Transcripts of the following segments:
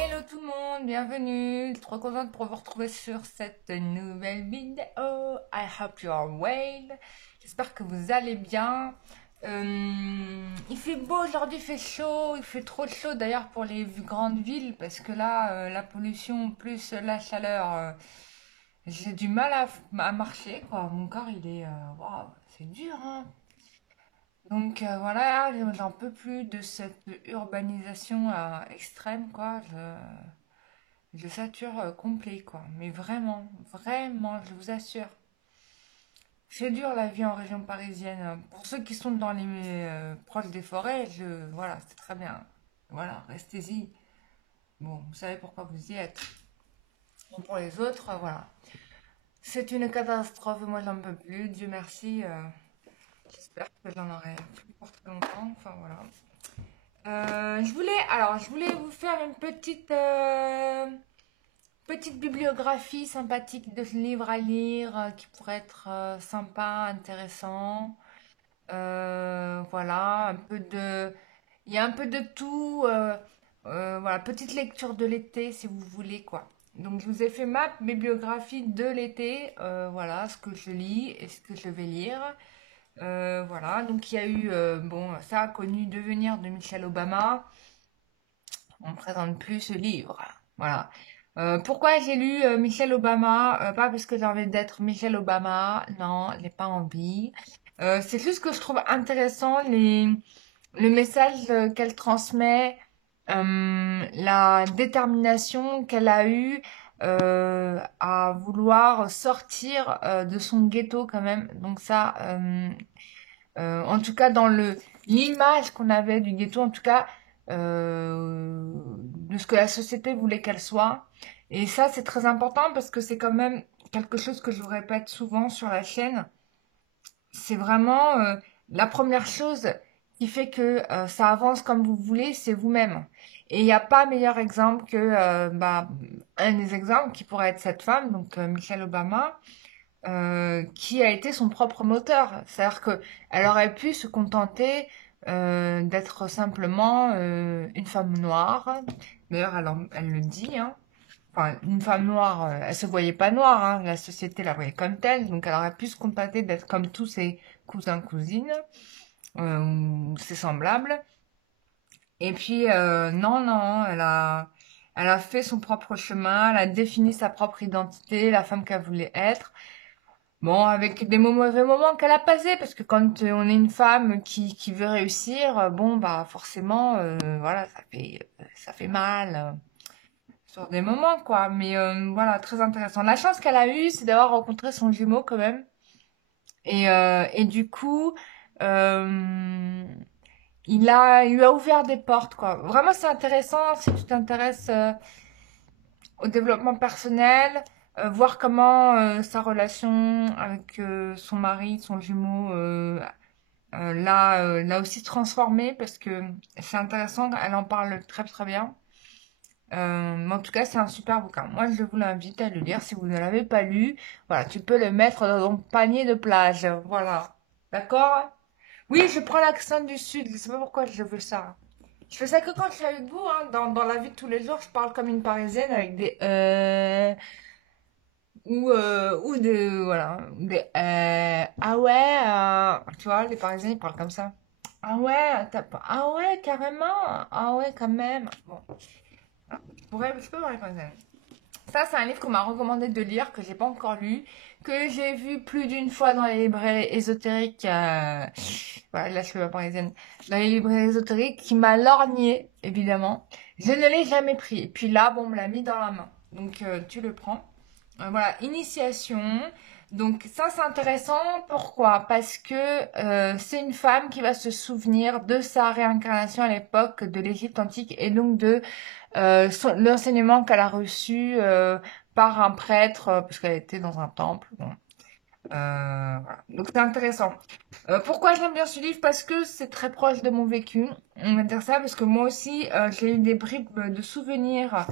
Hello tout le monde, bienvenue. Trop contente pour vous retrouver sur cette nouvelle vidéo. I hope you are well. J'espère que vous allez bien. Il fait beau aujourd'hui, il fait chaud, il fait trop chaud d'ailleurs pour les grandes villes parce que là, la pollution plus la chaleur, j'ai du mal à marcher quoi. Mon corps il est, waouh, c'est dur hein. Donc voilà, j'en peux plus de cette urbanisation extrême quoi. Je sature complet, quoi. Mais vraiment, vraiment, je vous assure. C'est dur la vie en région parisienne. Pour ceux qui sont dans les proches des forêts, voilà, c'est très bien. Voilà, restez-y. Bon, vous savez pourquoi vous y êtes. Bon, pour les autres, voilà. C'est une catastrophe, moi j'en peux plus. Dieu merci. J'espère que j'en aurai plus pour très longtemps. Enfin voilà. Je voulais vous faire une petite bibliographie sympathique de livres à lire qui pourrait être sympa, intéressant. Voilà, il y a un peu de tout. Voilà, petite lecture de l'été si vous voulez quoi. Donc je vous ai fait ma bibliographie de l'été. Voilà, ce que je lis et ce que je vais lire. Voilà, donc il y a eu, bon, ça a connu Devenir de Michelle Obama. On ne présente plus ce livre. Voilà. Pourquoi j'ai lu Michelle Obama? Pas parce que j'ai envie d'être Michelle Obama, non, j'ai pas envie. C'est juste que je trouve intéressant le message qu'elle transmet, la détermination qu'elle a eue à vouloir sortir de son ghetto quand même. Donc ça, en tout cas dans l'image qu'on avait du ghetto, en tout cas de ce que la société voulait qu'elle soit. Et ça, c'est très important parce que c'est quand même quelque chose que je vous répète souvent sur la chaîne. C'est vraiment la première chose qui fait que ça avance comme vous voulez, c'est vous-même. Et il n'y a pas meilleur exemple que un des exemples qui pourrait être cette femme, donc Michelle Obama, qui a été son propre moteur. C'est-à-dire que elle aurait pu se contenter d'être simplement une femme noire. D'ailleurs, elle le dit, hein. Enfin, une femme noire, elle se voyait pas noire, hein. La société la voyait comme telle, donc elle aurait pu se contenter d'être comme tous ses cousins, cousines, ou ses semblables. Et puis, non, non, elle a fait son propre chemin, elle a défini sa propre identité, la femme qu'elle voulait être. Bon, avec des mauvais moments qu'elle a passés, parce que quand on est une femme qui veut réussir, bon, bah forcément, voilà, ça fait mal sur des moments, quoi. Mais voilà, très intéressant. La chance qu'elle a eue, c'est d'avoir rencontré son jumeau quand même. Et du coup, euh, il lui a ouvert des portes, quoi. Vraiment, c'est intéressant si tu t'intéresses au développement personnel, voir comment sa relation avec son mari, son jumeau, l'a aussi transformé parce que c'est intéressant, elle en parle très très bien. Mais en tout cas, c'est un super bouquin. Moi, je vous l'invite à le lire si vous ne l'avez pas lu. Voilà, tu peux le mettre dans ton panier de plage. Voilà. D'accord? Oui, je prends l'accent du sud. Je sais pas pourquoi je veux ça. Je fais ça que quand je suis avec vous, hein. Dans la vie de tous les jours, je parle comme une parisienne avec des ou de voilà des ah ouais tu vois les Parisiens ils parlent comme ça. Ah ouais ah ouais carrément, ah ouais quand même. Bon, je peux parler parisienne. Ça, c'est un livre qu'on m'a recommandé de lire, que j'ai pas encore lu, que j'ai vu plus d'une fois dans les librairies ésotériques. Voilà, là, je suis pas parisienne. Dans les librairies ésotériques, qui m'a lorgné, évidemment. Je ne l'ai jamais pris. Et puis là, bon, on me l'a mis dans la main. Donc, tu le prends. Voilà, initiation. Donc, ça, c'est intéressant. Pourquoi? Parce que c'est une femme qui va se souvenir de sa réincarnation à l'époque de l'Égypte antique et donc de l'enseignement qu'elle a reçu par un prêtre, parce qu'elle était dans un temple. Bon. Voilà. Donc c'est intéressant. Pourquoi j'aime bien ce livre? Parce que c'est très proche de mon vécu. On va dire ça parce que moi aussi, j'ai eu des bribes de souvenirs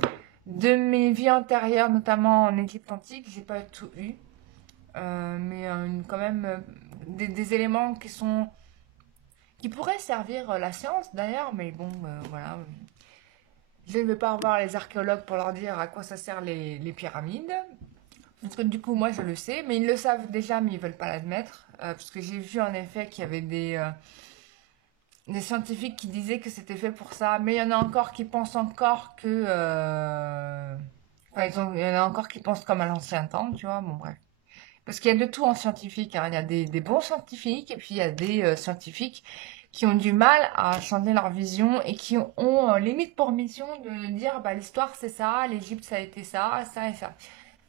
de mes vies antérieures, notamment en Égypte antique. J'ai pas tout eu. Mais quand même des éléments qui pourraient servir la science d'ailleurs, mais bon, voilà. Je ne vais pas revoir les archéologues pour leur dire à quoi ça sert les pyramides. Parce que du coup, moi, je le sais, mais ils le savent déjà, mais ils veulent pas l'admettre. Parce que j'ai vu en effet qu'il y avait des scientifiques qui disaient que c'était fait pour ça, mais il y en a encore qui pensent encore que... enfin, il y en a encore qui pensent comme à l'ancien temps, tu vois, bon bref. Parce qu'il y a de tout en scientifique, hein. Il y a des bons scientifiques, et puis il y a des scientifiques qui ont du mal à changer leur vision et qui ont limite pour mission de dire, bah l'histoire c'est ça, l'Égypte ça a été ça, ça et ça.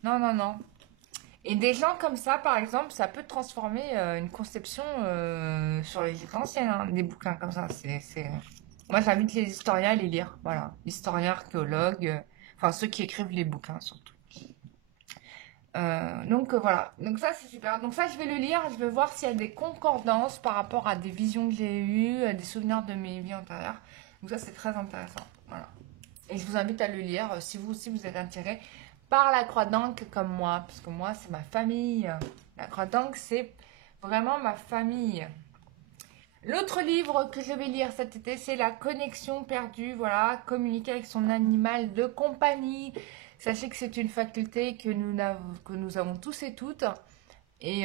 Non, non, non. Et des gens comme ça, par exemple, ça peut transformer une conception sur l'Égypte ancienne, hein, des bouquins comme ça. Moi, j'invite les historiens à les lire. Voilà. Historiens, archéologues, enfin ceux qui écrivent les bouquins surtout. Voilà. Donc ça, c'est super. Donc ça, je vais le lire. Je vais voir s'il y a des concordances par rapport à des visions que j'ai eues, des souvenirs de mes vies antérieures. Donc ça, c'est très intéressant. Voilà. Et je vous invite à le lire si vous aussi vous êtes attiré par la croix d'Ancre comme moi, parce que moi c'est ma famille. La croix d'Ancre c'est vraiment ma famille. L'autre livre que je vais lire cet été, c'est La connexion perdue. Voilà, communiquer avec son animal de compagnie. Sachez que c'est une faculté que nous avons tous et toutes et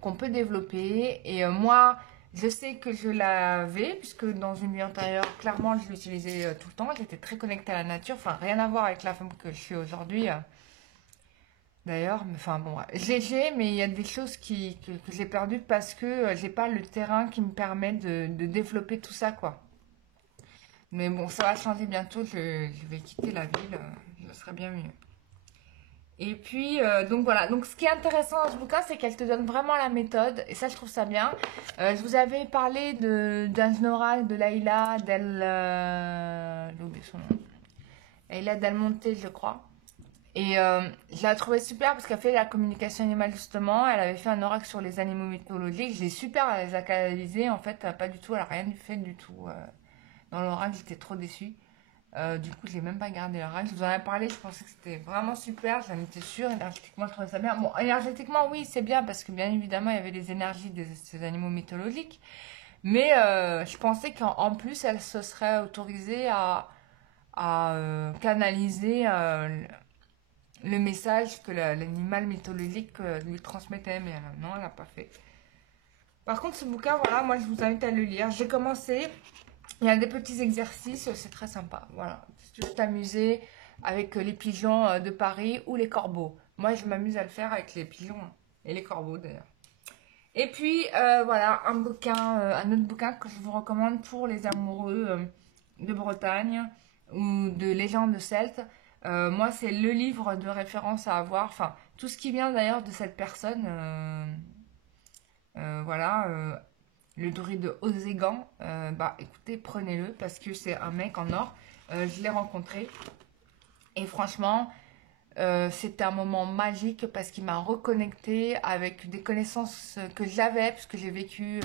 qu'on peut développer. Et moi, je sais que je l'avais, puisque dans une vie antérieure, clairement, je l'utilisais tout le temps. J'étais très connectée à la nature. Enfin, rien à voir avec la femme que je suis aujourd'hui. D'ailleurs, mais enfin bon, j'ai, mais il y a des choses que j'ai perdues parce que j'ai pas le terrain qui me permet de développer tout ça, quoi. Mais bon, ça va changer bientôt. Je vais quitter la ville. Ce serait bien mieux. Et puis, donc voilà. Donc, ce qui est intéressant dans ce bouquin, c'est qu'elle te donne vraiment la méthode. Et ça, je trouve ça bien. Je vous avais parlé d'un oral de Laïla j'ai oublié son nom. Laïla Del Monte, je crois. Et je l'ai trouvée super parce qu'elle fait la communication animale justement. Elle avait fait un oracle sur les animaux mythologiques. Je l'ai super, elle les a canalisés. En fait, pas du tout, elle a rien fait du tout. Dans l'oracle, j'étais trop déçue. Du coup, je n'ai même pas gardé l'oracle. Je vous en ai parlé, je pensais que c'était vraiment super. J'en étais sûre. Énergétiquement, je trouvais ça bien. Bon, énergétiquement, oui, c'est bien parce que bien évidemment, il y avait les énergies de ces animaux mythologiques. Mais je pensais qu'en plus, elle se serait autorisée à canaliser le message que l'animal mythologique lui transmettait, mais non, elle n'a pas fait. Par contre, ce bouquin, voilà, moi je vous invite à le lire. J'ai commencé, il y a des petits exercices, c'est très sympa. Voilà, si tu veux t'amuser avec les pigeons de Paris ou les corbeaux. Moi, je m'amuse à le faire avec les pigeons et les corbeaux d'ailleurs. Et puis, voilà, un autre bouquin que je vous recommande pour les amoureux de Bretagne ou de légendes celtes. Moi, c'est le livre de référence à avoir. Enfin, tout ce qui vient d'ailleurs de cette personne. Voilà, le druide de Ozégan. Bah, écoutez, prenez-le parce que c'est un mec en or. Je l'ai rencontré. Et franchement, c'était un moment magique parce qu'il m'a reconnecté avec des connaissances que j'avais, puisque j'ai vécu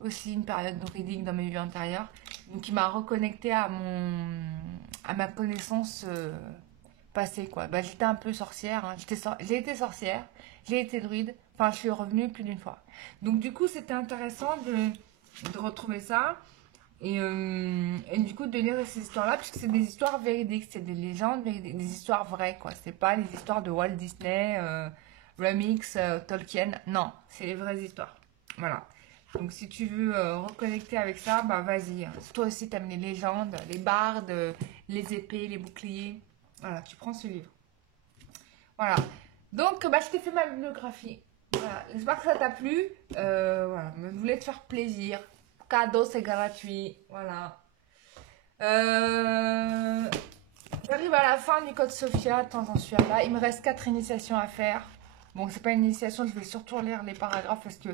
aussi une période druidique dans mes vies antérieures. Donc il m'a reconnecté à ma connaissance passée, quoi. Bah, j'étais un peu sorcière, hein. J'ai été sorcière, j'ai été druide, enfin je suis revenue plus d'une fois. Donc du coup c'était intéressant de retrouver ça. Et du coup, de lire ces histoires-là, puisque c'est des histoires véridiques, c'est des légendes véridiques, des histoires vraies, quoi. C'est pas les histoires de Walt Disney, Remix, Tolkien. Non, c'est les vraies histoires. Voilà. Donc, si tu veux reconnecter avec ça, bah vas-y. Si toi aussi, t'aimes les légendes, les bardes, les épées, les boucliers. Voilà, tu prends ce livre. Voilà. Donc, bah, je t'ai fait ma bibliographie. Voilà. J'espère que ça t'a plu. Voilà. Je voulais te faire plaisir. Cadeau, c'est gratuit. Voilà. Euh, J'arrive à la fin du code Sophia. Attends, j'en suis là. Il me reste 4 initiations à faire. Bon, c'est pas une initiation, je vais surtout lire les paragraphes parce que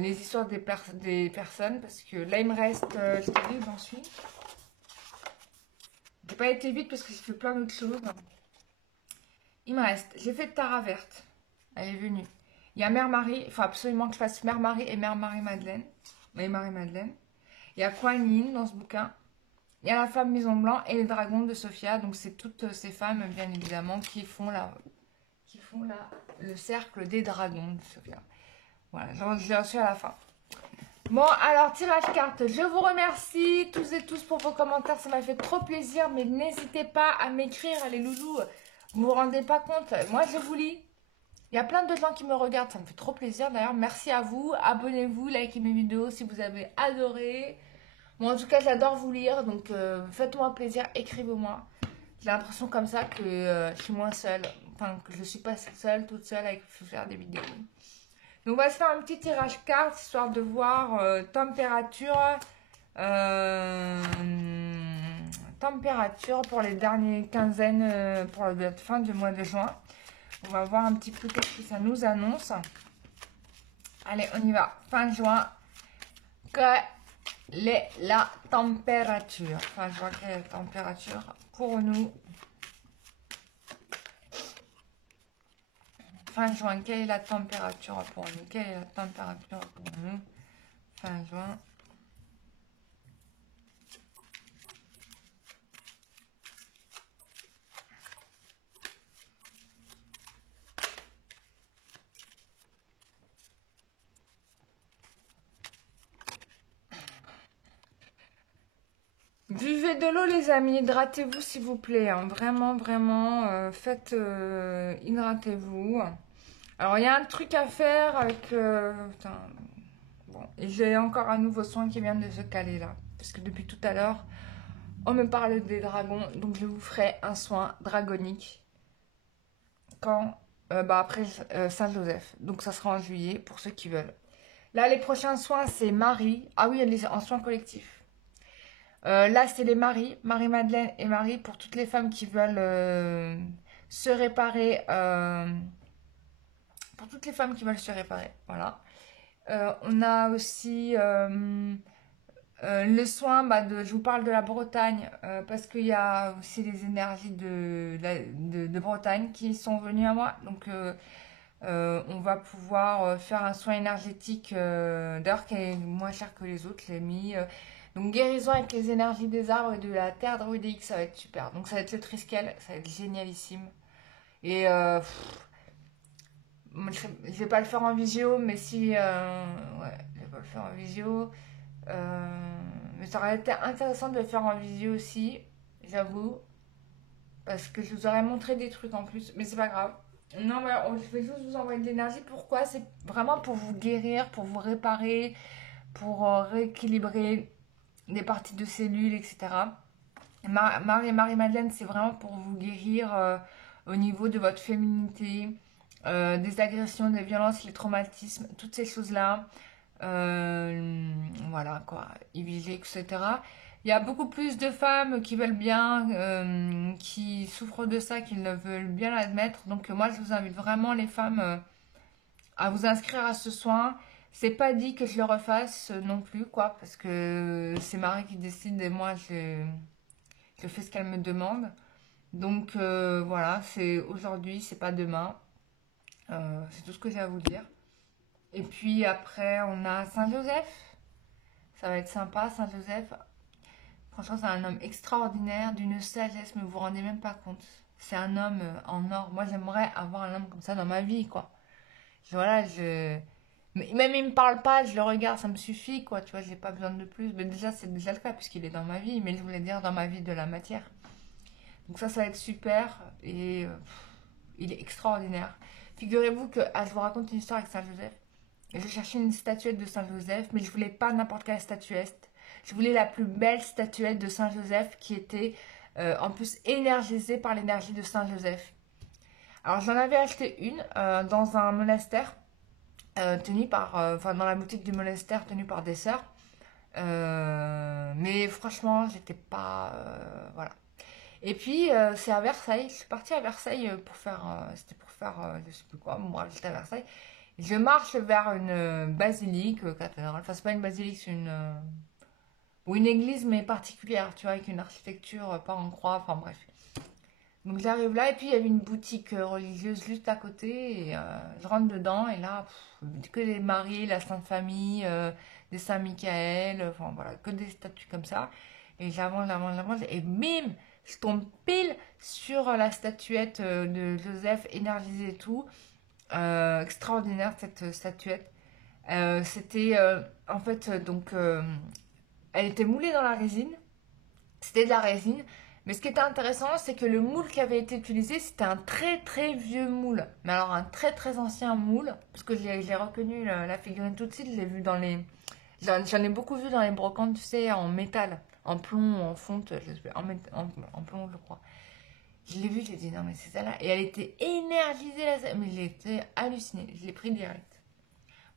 les histoires des personnes. Parce que là, il me reste. Je te dis où j'en suis. J'ai pas été vite parce que j'ai fait plein d'autres choses. Il me reste. J'ai fait Tara Verte. Elle est venue. Il y a Mère Marie. Il faut absolument que je fasse Mère Marie et Mère Marie-Madeleine. Et Marie-Madeleine. Il y a Kuan Yin dans ce bouquin. Il y a la femme Maison Blanc et les dragons de Sophia. Donc c'est toutes ces femmes, bien évidemment, qui font le cercle des dragons de Sophia. Voilà, j'en suis à la fin. Bon, alors, tirage carte. Je vous remercie tous et tous pour vos commentaires. Ça m'a fait trop plaisir. Mais n'hésitez pas à m'écrire, les loulous. Vous vous rendez pas compte. Moi, je vous lis. Il y a plein de gens qui me regardent. Ça me fait trop plaisir. D'ailleurs, merci à vous. Abonnez-vous, likez mes vidéos si vous avez adoré. Bon, en tout cas, j'adore vous lire. Donc, faites-moi un plaisir. Écrivez-moi. J'ai l'impression comme ça que je suis moins seule. Enfin, que je suis pas seule, toute seule à faire des vidéos. Donc, on va se faire un petit tirage carte, histoire de voir température. euh, température pour les dernières quinzaines, pour la fin du mois de juin. On va voir un petit peu qu'est-ce que ça nous annonce. Allez, on y va. Fin juin. Quelle est la température? Fin juin, quelle est la température pour nous? Fin juin, quelle est la température pour nous? Quelle est la température pour nous? Fin juin. Buvez de l'eau, les amis. Hydratez-vous, s'il vous plaît, hein. Vraiment, vraiment, faites... hydratez-vous. Alors, il y a un truc à faire avec... putain, bon, et j'ai encore un nouveau soin qui vient de se caler, là. Parce que depuis tout à l'heure, on me parle des dragons. Donc, je vous ferai un soin dragonique. Quand bah après Saint-Joseph. Donc, ça sera en juillet, pour ceux qui veulent. Là, les prochains soins, c'est Marie. Ah oui, elle est en soins collectifs. Là, c'est les Marie, Marie-Madeleine et Marie, pour toutes les femmes qui veulent se réparer. Pour toutes les femmes qui veulent se réparer, voilà. On a aussi le soin, bah, je vous parle de la Bretagne, parce qu'il y a aussi les énergies de Bretagne qui sont venues à moi. Donc, on va pouvoir faire un soin énergétique, d'ailleurs, qui est moins cher que les autres, je l'ai mis. Donc, guérison avec les énergies des arbres et de la terre druidique, ça va être super. Donc, ça va être le Triskel, ça va être génialissime. Et je vais pas le faire en visio, mais si. Ouais, je vais pas le faire en visio. Mais ça aurait été intéressant de le faire en visio aussi, j'avoue. Parce que je vous aurais montré des trucs en plus, mais c'est pas grave. Non, mais je vais juste vous envoyer de l'énergie. Pourquoi? C'est vraiment pour vous guérir, pour vous réparer, pour rééquilibrer des parties de cellules, etc. Marie-Madeleine, c'est vraiment pour vous guérir au niveau de votre féminité, des agressions, des violences, les traumatismes, toutes ces choses-là. Voilà quoi, IVG, etc. Il y a beaucoup plus de femmes qui veulent bien, qui souffrent de ça, qui ne veulent bien l'admettre. Donc moi, je vous invite vraiment les femmes à vous inscrire à ce soin. C'est pas dit que je le refasse non plus, quoi, parce que c'est Marie qui décide et moi, je fais ce qu'elle me demande. Donc voilà, c'est aujourd'hui, c'est pas demain. C'est tout ce que j'ai à vous dire. Et puis après, on a Saint-Joseph. Ça va être sympa, Saint-Joseph. Franchement, c'est un homme extraordinaire, d'une sagesse, mais vous vous rendez même pas compte. C'est un homme en or. Moi, j'aimerais avoir un homme comme ça dans ma vie, quoi. Voilà, même il me parle pas, je le regarde, ça me suffit, quoi. Tu vois, j'ai pas besoin de plus. Mais déjà, c'est déjà le cas, puisqu'il est dans ma vie. Mais je voulais dire dans ma vie de la matière. Donc ça va être super. Et il est extraordinaire. Figurez-vous que, je vous raconte une histoire avec Saint-Joseph. Je cherchais une statuette de Saint-Joseph, mais je voulais pas n'importe quelle statuette. Je voulais la plus belle statuette de Saint-Joseph qui était en plus énergisée par l'énergie de Saint-Joseph. Alors j'en avais acheté une dans un monastère tenu par, enfin dans la boutique du monastère tenue par des sœurs. Mais franchement, j'étais pas, voilà. Et puis c'est à Versailles. Je suis partie à Versailles pour faire, c'était pour faire, je sais plus quoi. Bon, bref, j'étais à Versailles. Je marche vers une basilique, cathédrale. Enfin, c'est pas une basilique, c'est ou une église, mais particulière, tu vois, avec une architecture pas en croix, enfin bref. Donc j'arrive là, et puis il y avait une boutique religieuse juste à côté, et je rentre dedans, et là, que des Maries, la Sainte Famille, des Saint-Michael, enfin voilà, que des statues comme ça. Et j'avance, et bim, je tombe pile sur la statuette de Joseph énergisée et tout. Extraordinaire cette statuette. C'était en fait donc elle était moulée dans la résine. C'était de la résine. Mais ce qui était intéressant, c'est que le moule qui avait été utilisé, c'était un très très vieux moule. Mais alors un très très ancien moule, parce que j'ai reconnu la figurine tout de suite, je l'ai vu dans les... J'en ai beaucoup vu dans les brocantes, tu sais, en métal, en plomb, en fonte, en plomb, je crois. Je l'ai vu, j'ai dit non mais c'est celle-là. Et elle était énergisée, mais j'étais hallucinée. Je l'ai pris direct.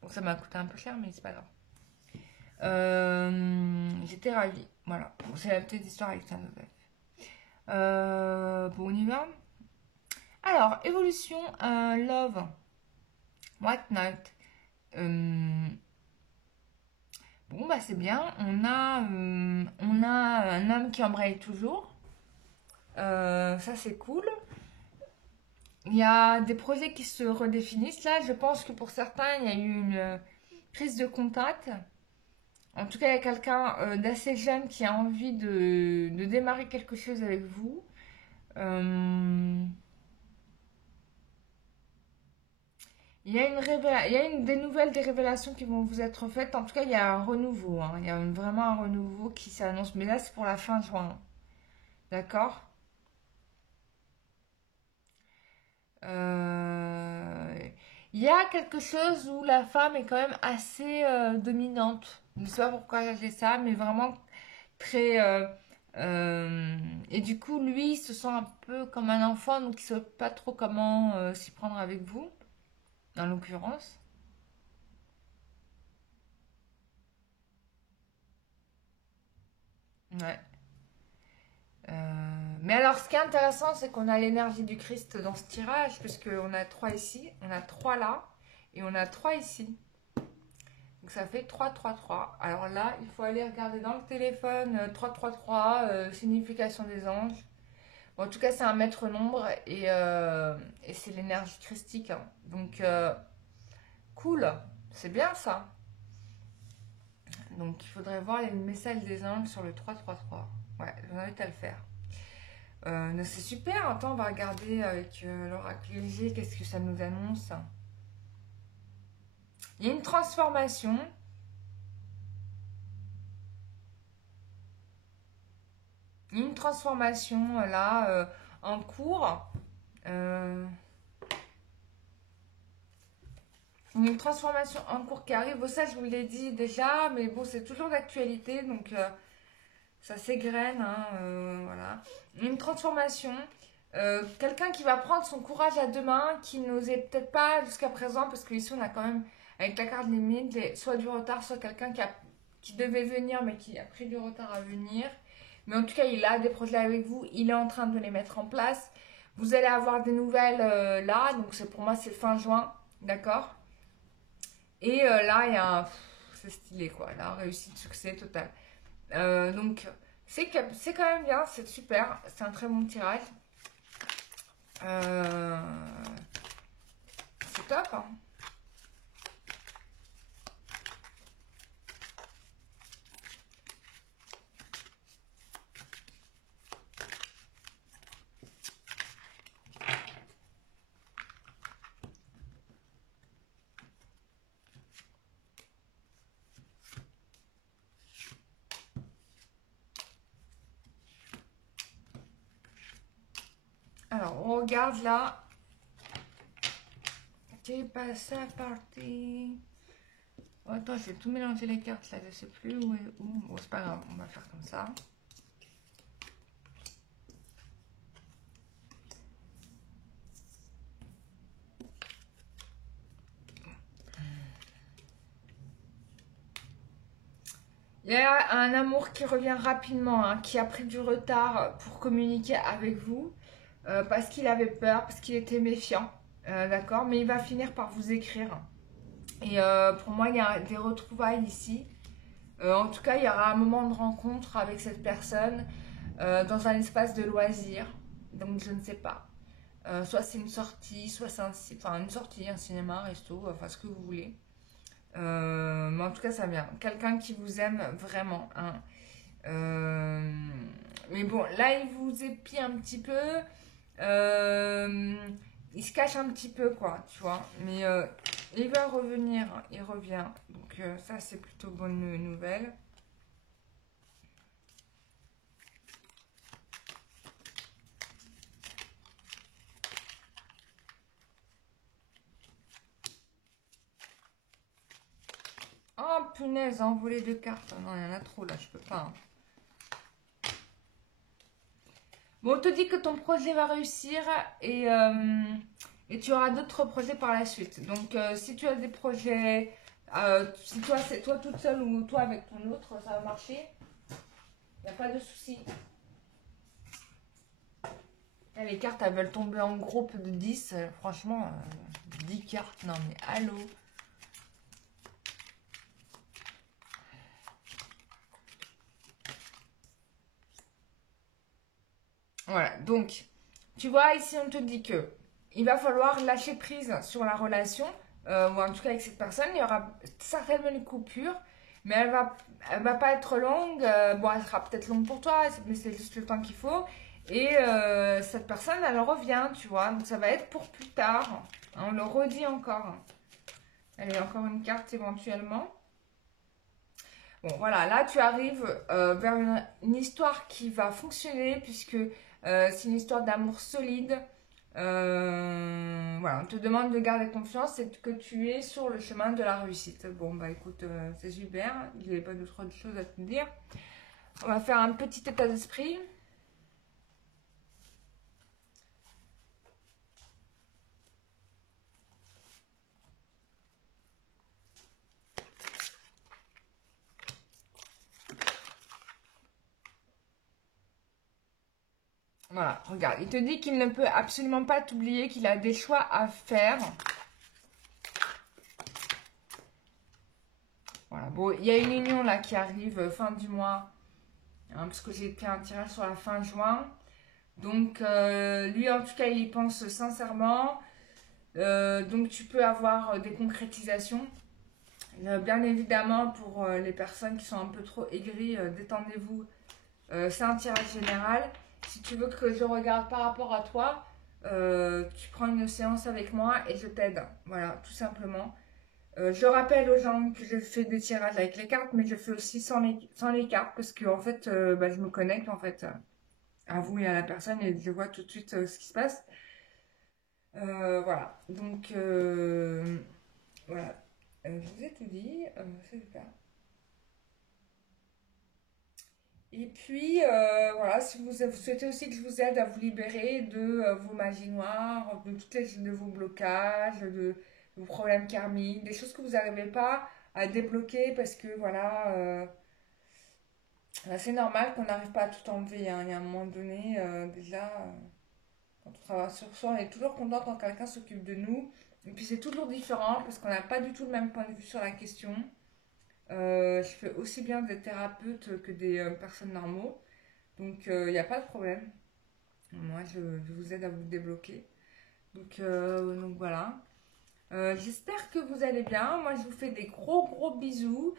Bon, ça m'a coûté un peu cher, mais c'est pas grave. J'étais ravie. Voilà. Bon, c'est la petite histoire avec Saint-Joseph. Bon, on y va. Alors, évolution Love. White Knight. Bon, bah c'est bien. On a un homme qui embraye toujours. Ça, c'est cool. Il y a des projets qui se redéfinissent. Là, je pense que pour certains, il y a eu une prise de contact. En tout cas, il y a quelqu'un d'assez jeune qui a envie de démarrer quelque chose avec vous. Euh, des nouvelles, des révélations qui vont vous être faites. En tout cas, il y a un renouveau, hein. Il y a vraiment un renouveau qui s'annonce. Mais là, c'est pour la fin juin. D'accord. Euh, Il y a quelque chose où la femme est quand même assez dominante. Je ne sais pas pourquoi j'ai ça, mais vraiment très... et du coup, lui, il se sent un peu comme un enfant, donc il ne sait pas trop comment s'y prendre avec vous, en l'occurrence. Ouais. Mais alors, ce qui est intéressant, c'est qu'on a l'énergie du Christ dans ce tirage, puisqu'on a trois ici, on a trois là, et on a trois ici. Donc ça fait 3-3-3. Alors là, il faut aller regarder dans le téléphone 3-3-3, signification des anges. Bon, en tout cas, c'est un maître nombre et c'est l'énergie christique, hein. Donc, cool, c'est bien ça. Donc, il faudrait voir les messages des anges sur le 3-3-3. Ouais, je vous invite à le faire. C'est super. Attends, on va regarder avec l'oracle léger qu'est-ce que ça nous annonce. Il y a une transformation. Il y a une transformation là en cours. Euh, une transformation en cours qui arrive. Bon, ça, je vous l'ai dit déjà, mais bon, c'est toujours d'actualité, donc ça s'égrène, hein, voilà. Une transformation. Quelqu'un qui va prendre son courage à deux mains, qui n'osait peut-être pas jusqu'à présent, parce qu'ici on a quand même, avec la carte limite, soit du retard, soit quelqu'un qui devait venir, mais qui a pris du retard à venir. Mais en tout cas, il a des projets avec vous, il est en train de les mettre en place. Vous allez avoir des nouvelles là, donc pour moi c'est fin juin, d'accord. Et là, il y a un... C'est stylé quoi, là, réussite, succès total. Donc, c'est quand même bien, c'est super, c'est un très bon tirage. Euh, c'est top, hein. Alors, on regarde là. T'es passé à partir. Oh, attends, j'ai tout mélangé les cartes là, je sais plus où est où. Bon, c'est pas grave, on va faire comme ça. Il y a un amour qui revient rapidement, hein, qui a pris du retard pour communiquer avec vous, parce qu'il avait peur, parce qu'il était méfiant, d'accord, mais il va finir par vous écrire. Et pour moi, il y a des retrouvailles ici. En tout cas, il y aura un moment de rencontre avec cette personne dans un espace de loisirs. Donc, je ne sais pas. Soit c'est une sortie, soit c'est une sortie, un cinéma, un resto, enfin ce que vous voulez. Mais en tout cas, ça vient. Quelqu'un qui vous aime vraiment, hein. Euh, mais bon, là, il vous épie un petit peu. Euh, il se cache un petit peu, quoi, tu vois. Mais Il va revenir, il revient. Donc ça, c'est plutôt bonne nouvelle. Oh punaise, envolée de cartes. Non, il y en a trop là, je peux pas. Hein. Bon, on te dit que ton projet va réussir et tu auras d'autres projets par la suite. Donc, si tu as des projets, si toi, c'est toi toute seule ou toi avec ton autre, ça va marcher. Il n'y a pas de souci. Là, les cartes, elles veulent tomber en groupe de 10. Franchement, 10 cartes. Non, mais allô. Voilà, donc, tu vois, ici, on te dit que il va falloir lâcher prise sur la relation, ou en tout cas avec cette personne. Il y aura certainement une coupure, mais elle va pas être longue. Bon, elle sera peut-être longue pour toi, mais c'est juste le temps qu'il faut. Et cette personne, elle revient, tu vois. Donc, ça va être pour plus tard. On le redit encore. Allez, encore une carte éventuellement. Bon, voilà, là, tu arrives vers une histoire qui va fonctionner, puisque c'est une histoire d'amour solide. Voilà, on te demande de garder confiance et que tu es sur le chemin de la réussite. Bon, bah écoute, c'est super. Je n'ai pas d'autre chose à te dire. On va faire un petit état d'esprit. Voilà, regarde, il te dit qu'il ne peut absolument pas t'oublier, qu'il a des choix à faire. Voilà, bon, il y a une union là qui arrive fin du mois, hein, parce que j'ai fait un tirage sur la fin juin. Donc, lui, en tout cas, il y pense sincèrement. Donc, tu peux avoir des concrétisations. Bien évidemment, pour les personnes qui sont un peu trop aigries, détendez-vous. C'est un tirage général. Si tu veux que je regarde par rapport à toi, tu prends une séance avec moi et je t'aide. Voilà, tout simplement. Je rappelle aux gens que je fais des tirages avec les cartes, mais je fais aussi sans les cartes parce que en fait, bah, je me connecte en fait à vous et à la personne et je vois tout de suite ce qui se passe. Voilà, donc voilà. Je vous ai tout dit, c'est super. Et puis, voilà, si vous souhaitez aussi que je vous aide à vous libérer de vos magies noires, de vos blocages, de vos problèmes karmiques, des choses que vous n'arrivez pas à débloquer parce que, voilà, c'est normal qu'on n'arrive pas à tout enlever. Hein. Il y a un moment donné, déjà, quand on travaille sur soi, on est toujours content quand quelqu'un s'occupe de nous. Et puis, c'est toujours différent parce qu'on n'a pas du tout le même point de vue sur la question. Je fais aussi bien des thérapeutes que des personnes normaux. Donc, il n'y a pas de problème. Moi, je vous aide à vous débloquer. Donc voilà. J'espère que vous allez bien. Moi, je vous fais des gros, gros bisous.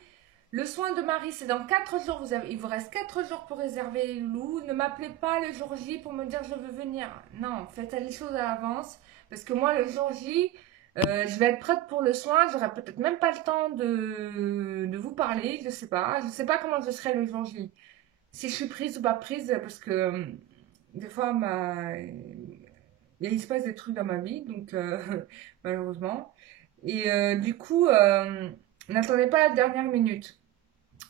Le soin de Marie, c'est dans 4 jours. Il vous reste 4 jours pour réserver les loulous. Ne m'appelez pas le jour J pour me dire je veux venir. Non, faites les choses à l'avance. Parce que moi, le jour J, je vais être prête pour le soin. J'aurai peut-être même pas le temps de vous parler. Je sais pas. Je sais pas comment je serai le jour J. Si je suis prise ou pas prise, parce que des fois, il se passe des trucs dans ma vie, donc malheureusement. Et du coup, n'attendez pas la dernière minute.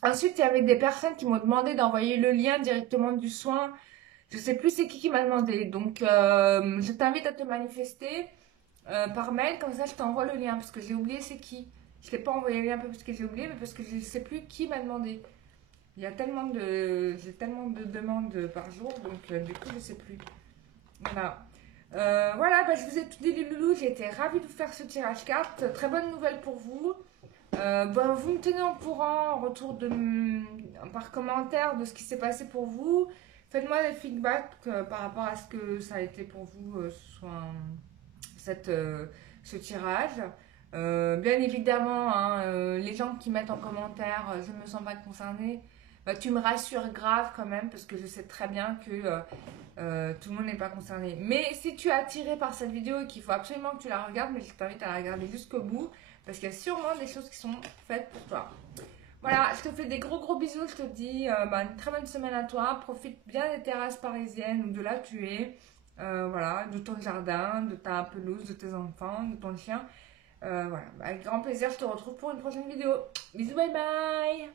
Ensuite, il y avait des personnes qui m'ont demandé d'envoyer le lien directement du soin. Je sais plus c'est qui m'a demandé. Donc, je t'invite à te manifester par mail, comme ça je t'envoie le lien, parce que j'ai oublié c'est qui. Je ne t'ai pas envoyé le lien parce que j'ai oublié, mais parce que je ne sais plus qui m'a demandé. J'ai tellement de demandes par jour, donc du coup, je sais plus. Voilà. Voilà, bah, je vous ai tout dit les loulous, j'ai été ravie de vous faire ce tirage carte. Très bonne nouvelle pour vous. Bah, vous me tenez au courant en retour par commentaire de ce qui s'est passé pour vous. Faites-moi des feedbacks par rapport à ce que ça a été pour vous, cette, ce tirage. Bien évidemment, hein, les gens qui mettent en commentaire je ne me sens pas concernée, bah, tu me rassures grave quand même parce que je sais très bien que tout le monde n'est pas concerné. Mais si tu es attiré par cette vidéo et qu'il faut absolument que tu la regardes, mais je t'invite à la regarder jusqu'au bout parce qu'il y a sûrement des choses qui sont faites pour toi. Voilà, je te fais des gros bisous, je te dis une très bonne semaine à toi, profite bien des terrasses parisiennes ou de là où tu es, voilà, de ton jardin, de ta pelouse, de tes enfants, de ton chien. Voilà, avec grand plaisir, je te retrouve pour une prochaine vidéo. Bisous, bye bye!